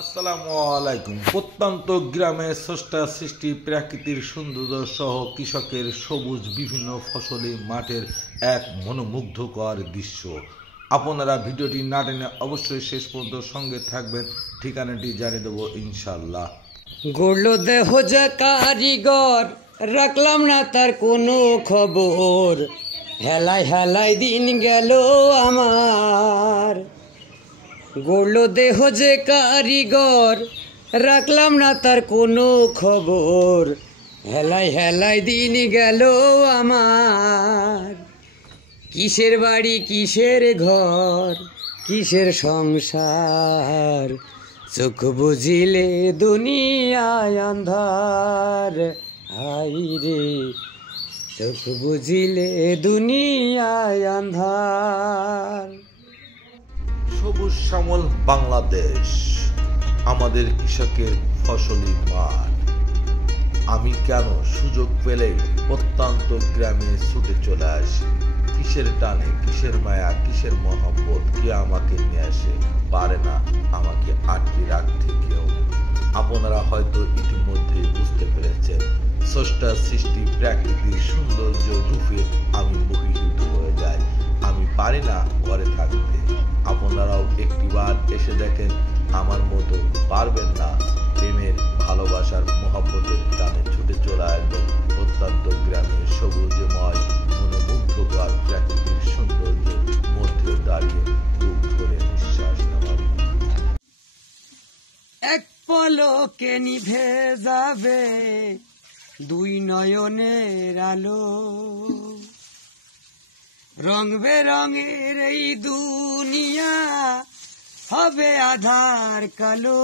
আসসালামু আলাইকুম। প্রত্যন্ত গ্রামে স্রষ্টা সৃষ্টি প্রাকৃতির সৌন্দর্য সহ কৃষকের সবুজ বিভিন্ন ফসলি মাঠের এক মনোমুগ্ধকর দৃশ্য। আপনারা ভিডিওটি না টেনে অবশ্যই শেষ পর্যন্ত সঙ্গে থাকবেন। ঠিকানাটি জানিয়ে দেবো ইনশাল্লাহ। গড়ল দেহ যে কারিগর, রাখলাম না তার কোনো খবর। হেলায় হেলায় দিন গেল আমার। গড়ল দেহ যে কারিগর, রাখলাম না তার কোনো খবর। হেলায় হেলায় দিন গেল আমার। কিসের বাড়ি কিসের ঘর, কিসের সংসার, চোখ বুঝিলে দুনিয়ায় আন্ধার। হাই রে, চোখ বুঝিলে দুনিয়ায় আন্ধার। সবুজ শ্যামল বাংলাদেশ, আমাদের কৃষকের ফসলি মাঠ। আমি কেন সুযোগ পেলেই প্রত্যন্ত গ্রামে ছুটে চলে আসি। কিসের টানে, কিসের মায়া, কিসের মহব্বত, কে আমাকে নিয়ে আসে, পারে না আমাকে আটকে রাখতে কেউ। আপনারা হয়তো ইতিমধ্যে বুঝতে পেরেছেন, স্রষ্টা সৃষ্টি প্রাকৃতির সৌন্দর্য রূপে আমি মোহিত হয়ে যাই। আমি পারি না ঘরে থাকতে। আপনারাও একটিবার এসে দেখেন, আমার মতো পারবেন না। প্রেমের, ভালোবাসার, মহব্বতের টানে ছুটে চলে আসবেন প্রত্যন্ত গ্রামের সবুজময় মনোমুগ্ধকর প্রাকৃতিক সৌন্দর্যের মধ্যে দাঁড়িয়ে বুক ভরে নিঃশ্বাস নেওয়ার। এক পলকে নিভে যাবে দুই নয়নের আলো। রং বেরঙের এই দুনিয়া হবে আধার কালো।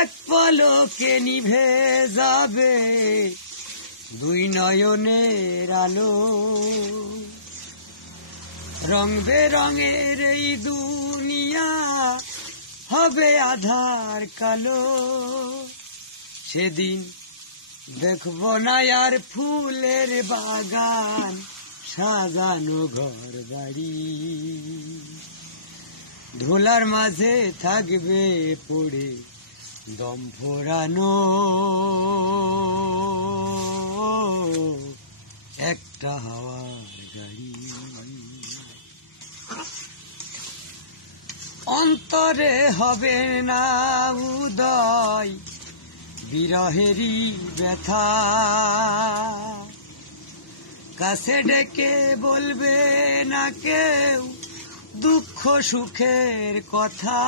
এক পলকে নিভে যাবে দুই নয়নের আলো। রং বেরঙের এই দুনিয়া হবে আধার কালো। সেদিন দেখব না আর ফুলের বাগান, সাজানো ঘর বাড়ি। ধুলার মাঝে থাকবে পড়ে দম ফোরানো একটা হাওয়ার গাড়ি। অন্তরে হবে না উদয় বিরহেরই ব্যথা। কাছে ডেকে বলবে না কেউ দুঃখ সুখের কথা।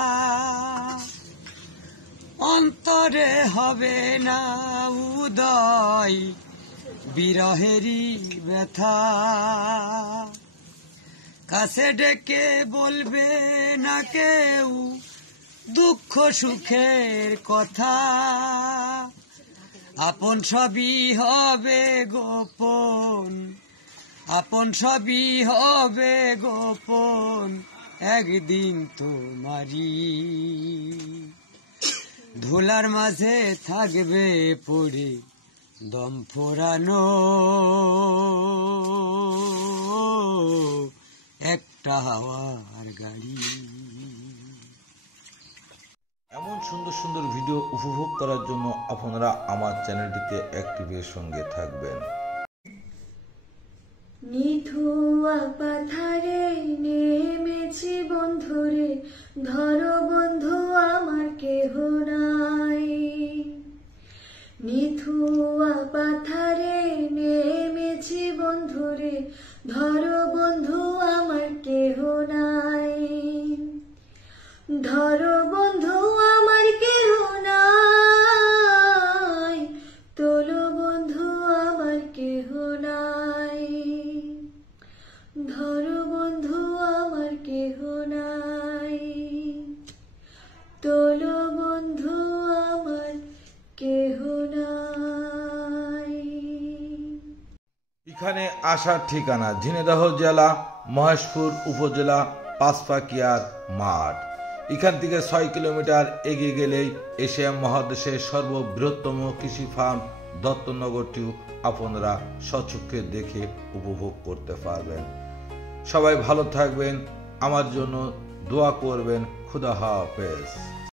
অন্তরে হবে না উদয় বিরহেরই ব্যথা। কাছে ডেকে বলবে না কেউ দুঃখ সুখের কথা। আপন সবই হবে গোপন, আপন সবই হবে গোপন একদিন তোমারই। ধুলার মাঝে থাকবে পড়ে দম ফোরানো একটা হাওয়ার গাড়ি। এমন সুন্দর সুন্দর ভিডিও উপভোগ করার জন্য আপনারা আমার চ্যানেলটিতে অ্যাক্টিভের সঙ্গে থাকবেন। নিথুয়া পাথারে নেমেছি বন্ধুরে, ধরো বন্ধু আমার কেহ নাই। নিথুয়া পাথারে নেমেছি বন্ধুরে, ধরো বন্ধু আমার কেহ নাই। ধরো বন্ধু আমার কেহ নাই, তোলো বন্ধু আমার কেহ নাই। ধরো বন্ধু আমার কেহ নাই, তোলো বন্ধু আমার কেহ নাই। এখানে আসার ঠিকানা ঝিনাইদহ জেলা মহেশপুর উপজেলা পাঁচপাকিয়ার মাঠ। এখান থেকে 6 কিলোমিটার এগিয়ে গেলেই এশিয়া মহাদেশের সর্ববৃহত্তম কৃষি ফার্ম দত্তনগরটিও আপনারা স্বচক্ষে দেখে উপভোগ করতে পারবেন। সবাই ভালো থাকবেন, আমার জন্য দোয়া করবেন। খুদা হাফেজ।